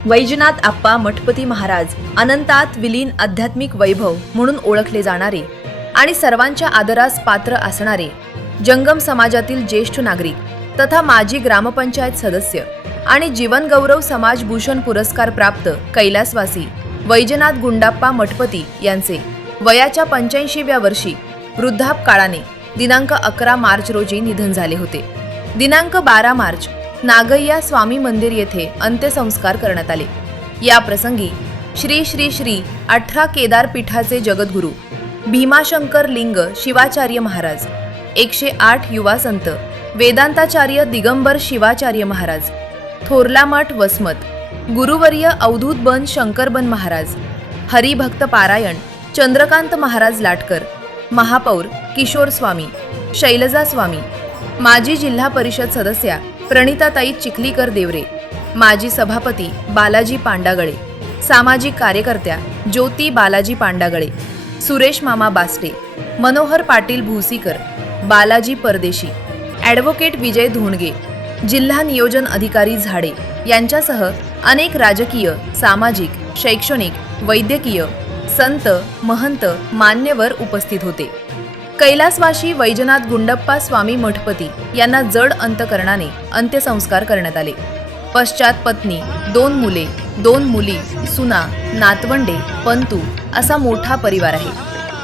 वैजनाथ आप्पा मठपती महाराज अनंतात विलीन आध्यात्मिक वैभव म्हणून ओळखले जाणारे आणि सर्वांच्या आदरास पात्र असणारे जंगम समाजातील ज्येष्ठ नागरिक तथा माजी ग्रामपंचायत सदस्य आणि जीवनगौरव समाजभूषण पुरस्कार प्राप्त कैलासवासी वैजनाथ गुंडाप्पा मठपती यांचे वयाच्या 85व्या वर्षी वृद्धापकाळाने दिनांक 11 मार्च रोजी निधन झाले होते। दिनांक 12 मार्च नागय्या स्वामी मंदिर येथे अंत्यसंस्कार करण्यात आले। या प्रसंगी श्री श्री श्री 18 केदार पीठाचे जगद्गुरू भीमाशंकर लिंग शिवाचार्य महाराज, 108 युवा संत वेदांताचार्य दिगंबर शिवाचार्य महाराज, थोरला मठ वसमत गुरुवर्य अवधूत बन शंकरबन महाराज, हरिभक्त पारायण चंद्रकांत महाराज लाटकर, महापौर किशोर स्वामी, शैलजा स्वामी, माजी जिल्हा परिषद सदस्या प्रणिताताई चिखलीकर देवरे, माजी सभापती बालाजी पांडागळे, सामाजिक कार्यकर्त्या ज्योती बालाजी पांडागळे, सुरेश मामा बास्टे, मनोहर पाटील भूसीकर, बालाजी परदेशी, ॲडव्होकेट विजय धोंडगे, जिल्हा नियोजन अधिकारी झाडे यांच्यासह अनेक राजकीय, सामाजिक, शैक्षणिक, वैद्यकीय, संत, महंत, मान्यवर उपस्थित होते। कैलासवासी वैजनाथ गुंडप्पा स्वामी मठपती यांना जड अंतकरणाने अंत्यसंस्कार करण्यात आले। पश्चात पत्नी, 2 मुले, 2 मुली, सुना, नातवंडे, पंतू असा मोठा परिवार आहे।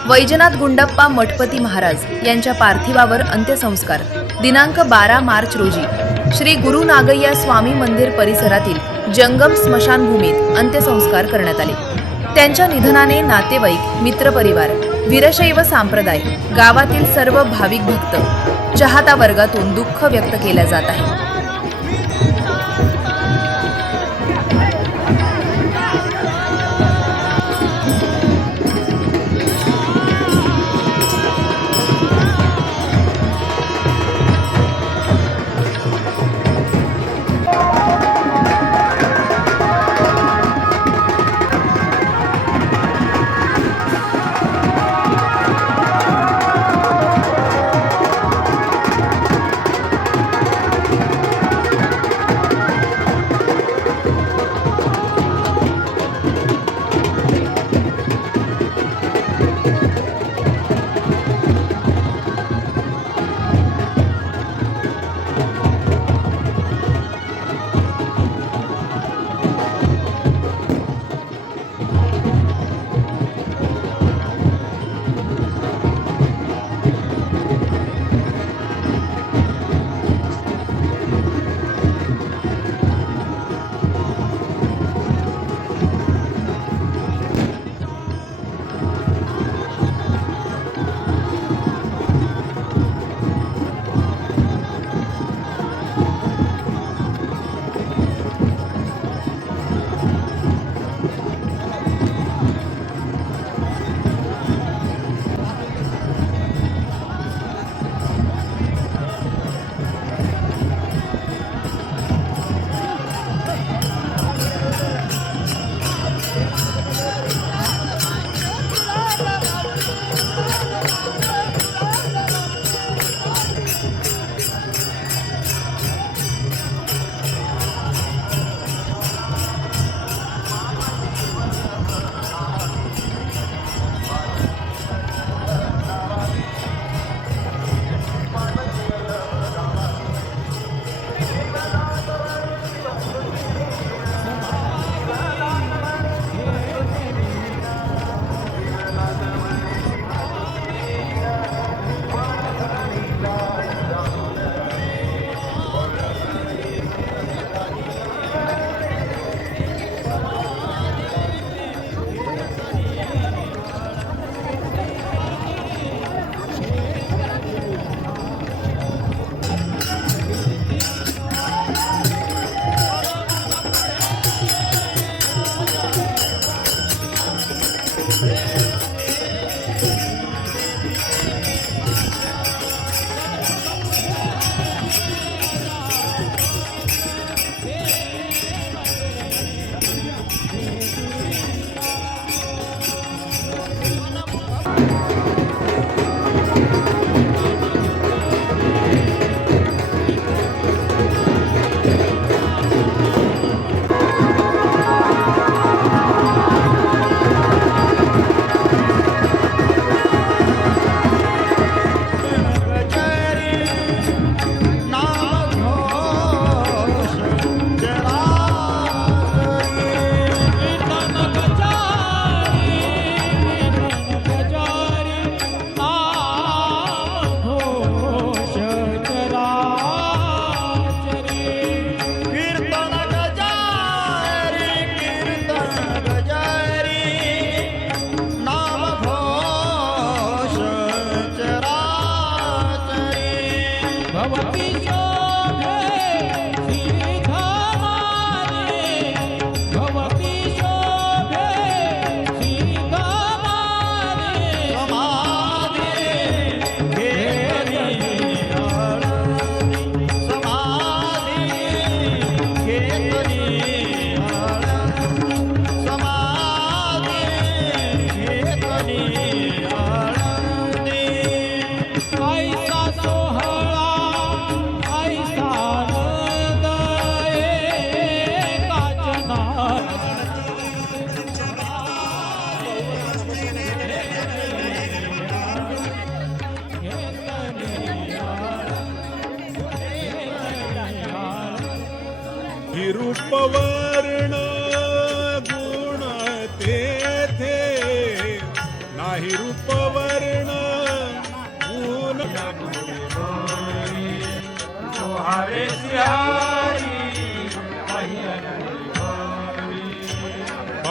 वैजनाथ गुंडप्पा मठपती महाराज यांच्या पार्थिवावर अंत्यसंस्कार दिनांक 12 मार्च रोजी श्री गुरु नागय्या स्वामी मंदिर परिसरातील जंगम स्मशानभूमीत अंत्यसंस्कार करण्यात आले। त्यांच्या निधनाने नातेवाईक, मित्रपरिवार, वीरशैव संप्रदाय, गावातील सर्व भाविक भक्त, चाहता वर्गातून दुःख व्यक्त केले जात आहे।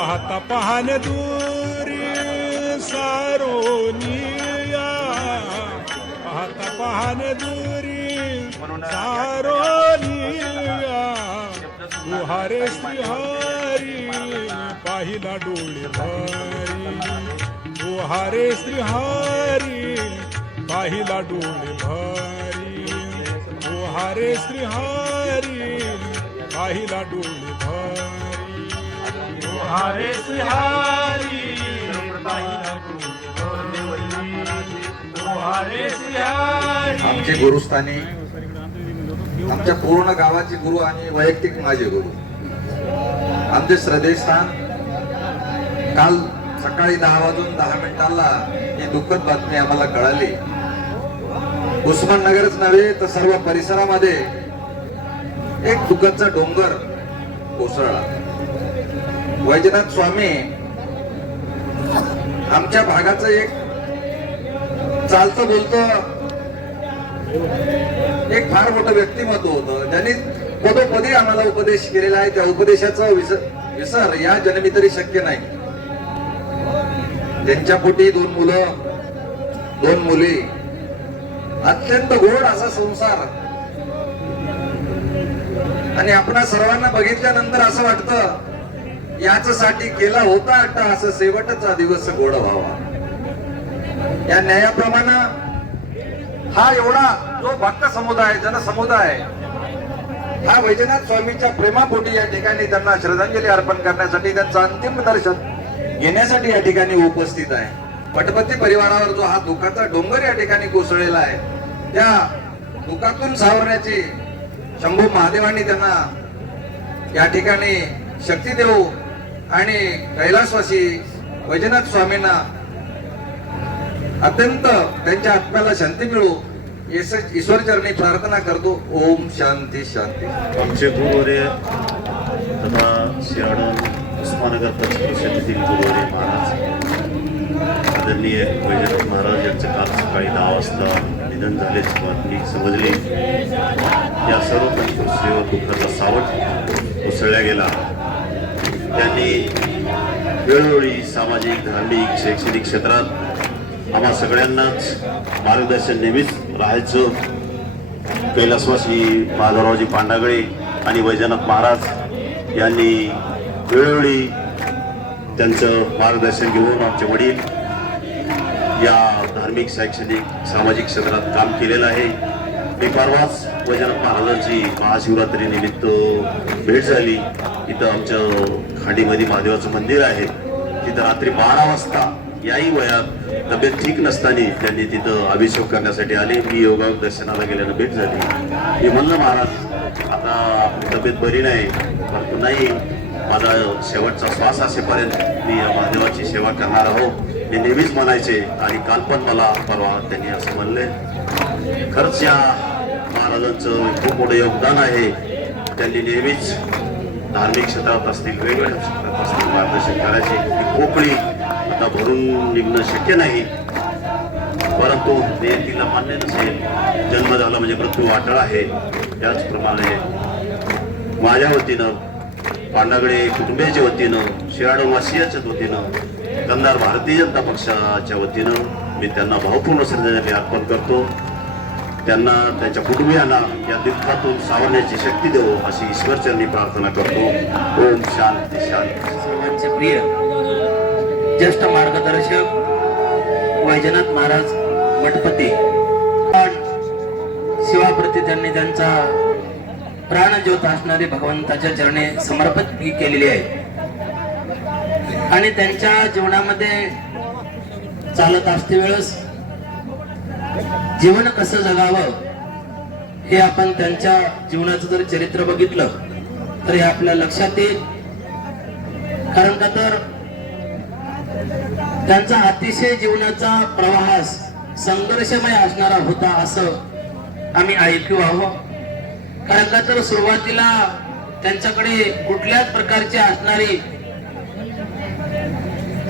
पाहता पाहणे दूरी सारोनिया, पाहता पाहणे दूरी सारोनिया, तुहारे श्रीहारी पाहिला डोळे भारी, तुहारे श्रीहारी पाहिला डोळे भारी, तुहारे श्रीहारी पाहिला डोळे भारी, तुहारे श्रीहारी पाहिला डोळे भारी, तुहारे श्रीहारी. आमचे गुरुस्थानी आमच्या पूर्ण गावाचे गुरु आणि वैयक्तिक माझे गुरु, आमचे श्रद्धेस्थान. काल सकाळी 10:10 ही दुःखद बातमी आम्हाला कळाली. उस्माननगरच नव्हे तर सर्व परिसरामध्ये एक दुःखाचा डोंगर कोसळला. वैजनाथ स्वामी आमच्या भागाचं एक चालतं बोलतं एक फार मोठं व्यक्तिमत्व होतं, ज्यांनी पदोपदी आम्हाला उपदेश केलेला आहे. त्या उपदेशाचा विसर या जन्मी तरी शक्य नाही. त्यांच्या पोटी 2 मुलं 2 मुली, अत्यंत गोड असा संसार. आणि आपणा सर्वांना बघितल्यानंतर असं वाटतं याच्यासाठी केला होता अट्टा असं शेवटचा दिवस गोड व्हावा. या न्यायाप्रमाणे हा एवढा जो भक्त समुदाय जनसमुदाय हा वैजनाथ स्वामीच्या प्रेमापोटी या ठिकाणी त्यांना श्रद्धांजली अर्पण करण्यासाठी, त्यांचं अंतिम दर्शन घेण्यासाठी या ठिकाणी उपस्थित आहे. पटपती परिवारावर जो हा दुःखाचा डोंगर या ठिकाणी कोसळलेला आहे, त्या दुःखातून सावरण्याची शंभू महादेवांनी त्यांना या ठिकाणी शक्ती देऊ आणि कैलासवासी वैजनाथ स्वामींना अत्यंत त्यांच्या आत्म्याला शांती मिळू ईश्वर चरणी प्रार्थना करतो. ओम शांती शांती. आमचे गुरुवर्य तथा शिराडा उस्मानगर परिषदेतील गुरुवर्य महाराज आदरणीय वैजनाथ महाराज यांचं काल सकाळी 10 वाजता निधन झाल्याची बातमी समजली. या सर्व पंचकृषीवर दुःखाचा सावट कोसळला गेला. त्यांनी वेळोवेळी सामाजिक, धार्मिक, शैक्षणिक क्षेत्रात आम्हा सगळ्यांनाच मार्गदर्शन नेहमीच राहायचं. कैलासवासी माधवरावजी पांडागळे आणि वैजनाथ महाराज यांनी वेळोवेळी त्यांचं मार्गदर्शन घेऊन आमचे वडील या धार्मिक, शैक्षणिक, सामाजिक क्षेत्रात काम केलेलं आहे. मी परवाच वैजनाथ महाराजांची महाशिवरात्री निमित्त भेट झाली. इथं आमच्या खांडीमध्ये महादेवाचं मंदिर आहे. तिथं रात्री 12 वाजता याही वयात तब्येत ठीक नसताना त्यांनी तिथं अभिषेक करण्यासाठी आले. मी योगा दर्शनाला गेल्यानं भेट झाली. मी म्हणलं महाराज आता आपली तब्येत बरी नाही, परंतु नाही माझा शेवटचा श्वास असेपर्यंत मी या महादेवाची सेवा करणार आहोत हे नेहमीच म्हणायचे. आणि काल पण मला परवा त्यांनी असं म्हणले. खरंच या महाराजांचं खूप मोठं योगदान आहे. त्यांनी नेहमीच धार्मिक क्षेत्रात असतील, वेगवेगळ्या क्षेत्रात असतील मार्गदर्शन करायचे. ही पोकळी आता भरून निघणं शक्य नाही, परंतु नियतीला मान्य नसेल. जन्म झाला म्हणजे मृत्यू वाटळ आहे. त्याचप्रमाणे माझ्या वतीनं, पांडागळे कुटुंबियाच्या वतीनं, शिराडो वासियाच्या वतीनं, कंधार भारतीय जनता पक्षाच्या वतीनं मी त्यांना भावपूर्ण श्रद्धांजली अर्पण करतो. त्यांना, त्यांच्या कुटुंबियांना या दुःखातून सावरण्याची शक्ती देऊ अशी ईश्वरचरणी प्रार्थना करतो. ओम शांती शांती. सर्वांचे प्रिय ज्येष्ठ मार्गदर्शक वैजनाथ महाराज मठपती, शिवाप्रती त्यांनी त्यांचा प्राणज्योत असणारी भगवंताच्या चरणी समर्पित केलेली आहे. आणि त्यांच्या जीवनामध्ये चालत असते वेळेस जीवन कसं जगावं हे आपण त्यांच्या जीवनाचं जर चरित्र बघितलं तर हे आपल्या लक्षात येईल. कारण का तर त्यांचा अतिशय जीवनाचा प्रवास संघर्षमय असणारा होता असं आम्ही ऐकू आहोत. कारण का तर सुरुवातीला त्यांच्याकडे कुठल्याच प्रकारची असणारी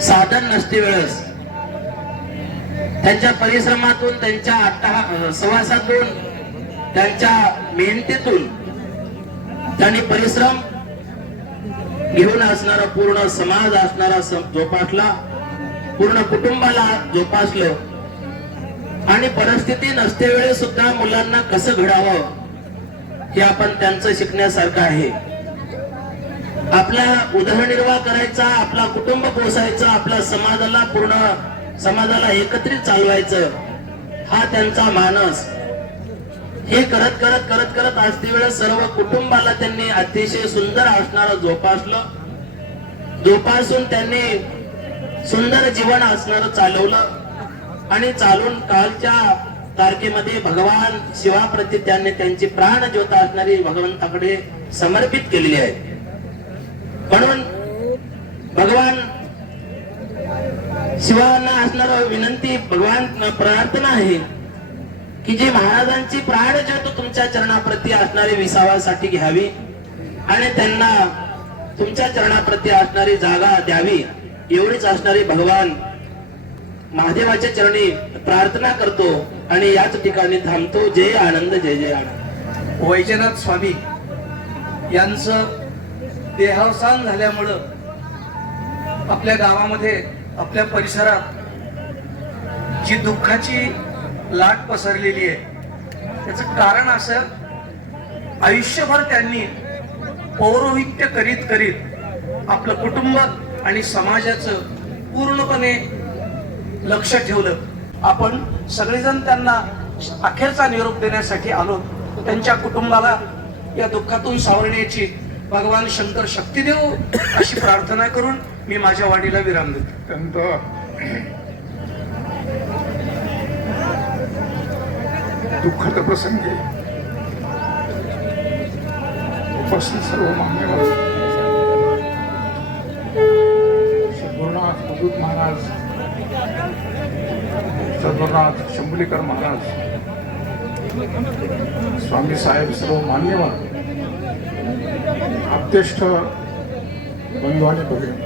साधन नसते वेळेस त्यांच्या परिश्रमातून, त्यांच्या सहवासातून, त्यांच्या मेहनतीतून त्यांनी परिश्रम घेऊन असणारा पूर्ण समाज असणारा जोपासला, पूर्ण कुटुंबाला जोपासलं आणि परिस्थिती नसते वेळी सुद्धा मुलांना कसं घडावं हे आपण त्यांचं शिकण्यासारखं आहे. आपला उदरनिर्वाह करायचा, आपला कुटुंब पोसायचा, आपला समाजाला एकत्रित चालवायचं हा त्यांचा मानस. हे करत करत करत करत असते वेळेस सर्व कुटुंबाला त्यांनी अतिशय सुंदर असणारं जोपासून त्यांनी सुंदर जीवन असणारं चालवलं आणि चालून कालच्या तारखेमध्ये भगवान शिवाप्रती त्यांनी त्यांची प्राण ज्योत असणारी भगवंताकडे समर्पित केलेली आहे. म्हणून भगवान शिवांना असणारा विनंती, भगवान प्रार्थना आहे की जी महाराजांची प्राण ज्योत तुमच्या चरणाप्रती असणारी विसावासाठी घ्यावी आणि त्यांना तुमच्या चरणाप्रती असणारी जागा द्यावी, एवढीच असणारी भगवान महादेवाच्या चरणी प्रार्थना करतो आणि याच ठिकाणी थांबतो. जय आनंद, जय जय आनंद. वैजनाथ स्वामी यांचं देहावसान झाल्यामुळं आपल्या गावामध्ये, आपल्या परिसरात जी दुःखाची लाट पसरलेली आहे त्याचं कारण असं, आयुष्यभर त्यांनी पौरोहित्य करीत करीत आपलं कुटुंब आणि समाजाचं पूर्णपणे लक्ष ठेवलं. आपण सगळेजण त्यांना अखेरचा निरोप देण्यासाठी आलो. त्यांच्या कुटुंबाला या दुःखातून सावरण्याची भगवान शंकर शक्ती देव अशी प्रार्थना करून मी माझ्या वाणीला विराम देतो. त्यांचं दुःखद प्रसंगी उपस्थित सर्व मान्यवर, सद्गुरुनाथ अवधूत महाराज, सद्गुरुनाथ शंभुलीकर महाराज, स्वामी साहेब, सर्व मान्यवर, आप्तेष्ट बंधू आणि भगिनी,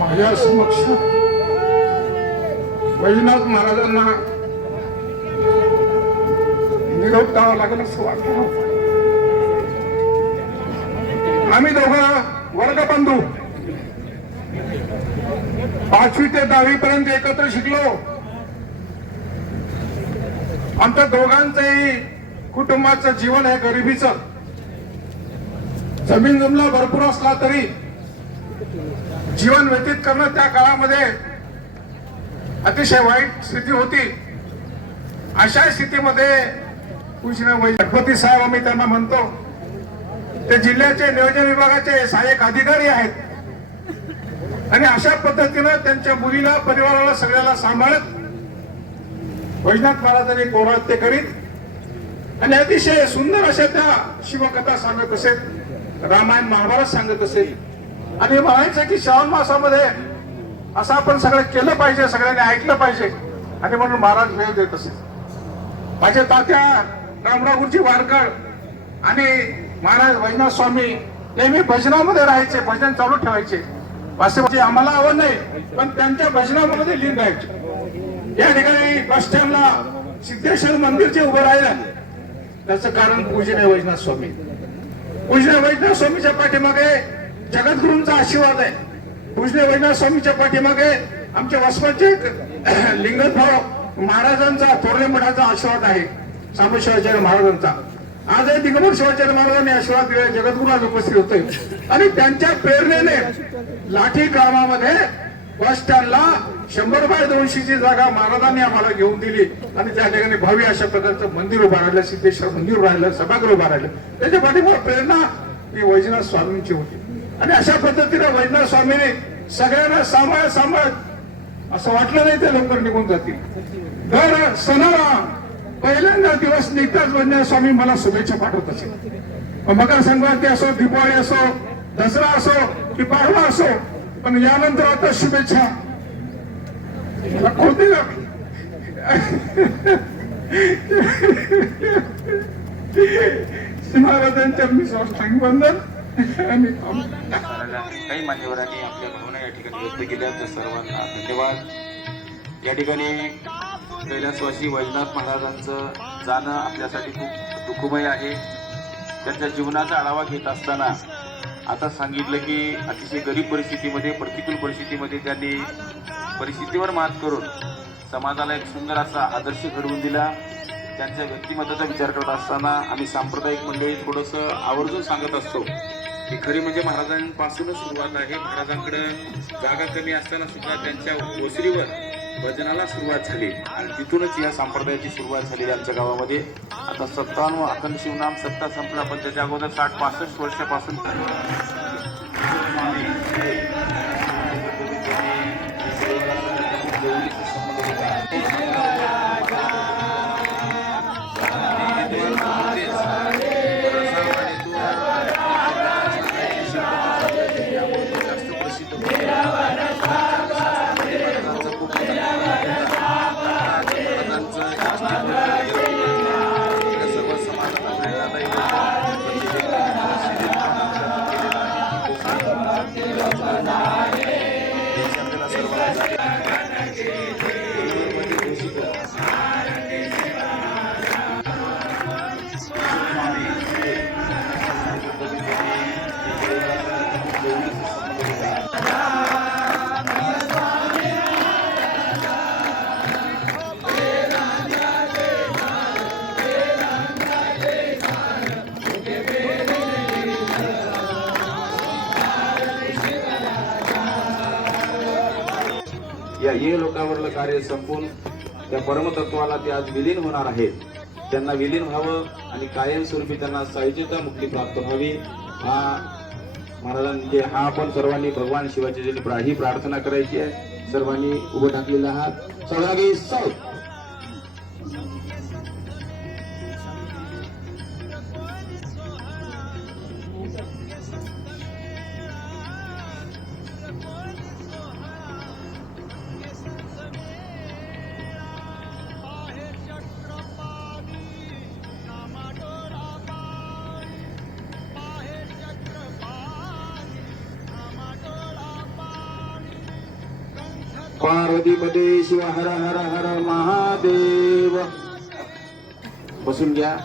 माझ्या समक्ष वैजनाथ महाराजांना निरोप द्यावा लागेल असं वाटलं. आम्ही दोघं वर्गबंधू 5वी ते 10वी पर्यंत एकत्र शिकलो. आमच्या दोघांचंही कुटुंबाचं जीवन आहे गरिबीचं. जमीन जमला भरपूर असला तरी जीवन व्यतीत करणं त्या काळामध्ये अतिशय वाईट स्थिती होती. अशा स्थितीमध्ये पूज्य गणपती साहेब, आम्ही त्यांना म्हणतो, ते जिल्ह्याचे नियोजन विभागाचे सहाय्यक अधिकारी आहेत आणि अशा पद्धतीनं त्यांच्या मुलीला, परिवाराला, सगळ्याला सांभाळत वैजनाथ महाराजांनी पौरात्य करीत आणि अतिशय सुंदर अशा त्या शिवकथा सांगत असेल, रामायण महाभारत सांगत असेल. आणि म्हणायचं की श्रावण मासामध्ये असं आपण सगळं केलं पाहिजे, सगळ्यांनी ऐकलं पाहिजे आणि म्हणून महाराज वेळ देत असे. माझे तात्या रामरावजी वारकड आणि महाराज वैजनाथ स्वामी नेहमी भजनामध्ये राहायचे, भजन चालू ठेवायचे. वास्तवाची आम्हाला आवड नाही पण त्यांच्या भजनामध्ये लीन राहायचे. या ठिकाणी बस स्टँडला सिद्धेश्वर मंदिर जे उभं राहिलं त्याचं कारण पूजनीय वैजनाथ स्वामी. पूजनीय वैजनाथ स्वामीच्या पाठीमागे जगद्गुरूंचा आशीर्वाद आहे. पूजनीय वैजनाथ स्वामीच्या पाठीमागे आमच्या वसमतचे लिंगत भाव महाराजांचा, थोरले मठाचा आशीर्वाद आहे, सांब शिवाचार्य महाराजांचा. आजही दिगंबर शिवाचार्य महाराजांनी आशीर्वाद दिला, जगद्गुरू आज उपस्थित होते आणि त्यांच्या प्रेरणेने लाठी ग्रामामध्ये बस स्टँडला 100/200ची जागा महाराजांनी आम्हाला घेऊन दिली आणि त्या ठिकाणी भव्य अशा प्रकारचं मंदिर उभं राहिलं, सिद्धेश्वर मंदिर उभं राहिलं, सभागृह उभं राहिलं. त्याच्या पाठीमागे प्रेरणा ही वैजनाथ स्वामींची होती आणि अशा पद्धतीने वैजनाथ स्वामीने सगळ्यांना सांभाळत असं वाटलं नाही ते लवकर निघून जातील. दर सणाला पहिल्यांदा दिवस निघताच वैजनाथ स्वामी मला शुभेच्छा पाठवत असेल. मकर संक्रांती असो, दिवाळी असो, दसरा असो की पाडवा असो, पण यानंतर आता शुभेच्छा होती ना. महाराजांच्या मी साष्टांग वंदन आणि काही मान्यवरांनी आपल्या भावना या ठिकाणी व्यक्त केल्या, तर सर्वांना धन्यवाद. या ठिकाणी कैलासवासी वैजनाथ महाराजांचं जाणं आपल्यासाठी खूप दुःखमय आहे. त्यांच्या जीवनाचा आढावा घेत असताना आता सांगितलं की अतिशय गरीब परिस्थितीमध्ये, प्रतिकूल परिस्थितीमध्ये त्यांनी परिस्थितीवर मात करून समाजाला एक सुंदर असा आदर्श घडवून दिला. त्यांच्या व्यक्तिमत्वाचा विचार करत असताना आम्ही सांप्रदायिक मंडळी थोडंसं आवर्जून सांगत असतो की खरी म्हणजे महाराजांपासूनच सुरुवात आहे. महाराजांकडे जागा कमी असताना सुद्धा त्यांच्या ओसरीवर भजनाला सुरुवात झाली आणि तिथूनच या संप्रदायाची सुरुवात झाली आमच्या गावामध्ये. आता 57 अखंड शिवनाम सत्ता संपला, पण त्याच्या अगोदर 60-65 वर्षापासून जास्त प्रसिद्ध सर्व समाजाला प्रेरणादायी या ये लोकांवरलं कार्य संपून त्या परमतत्वाला ते आज विलीन होणार आहेत. त्यांना विलीन व्हावं आणि कायमस्वरूपी त्यांना सायुज्यता मुक्ती प्राप्त व्हावी हा महाराजांचे हा आपण सर्वांनी भगवान शिवाची ही प्रार्थना करायची आहे. सर्वांनी उभं टाकलेला आहात. सहभागी सौ पार्वतीपते शिव हर हर हर महादेव. बसून घ्या.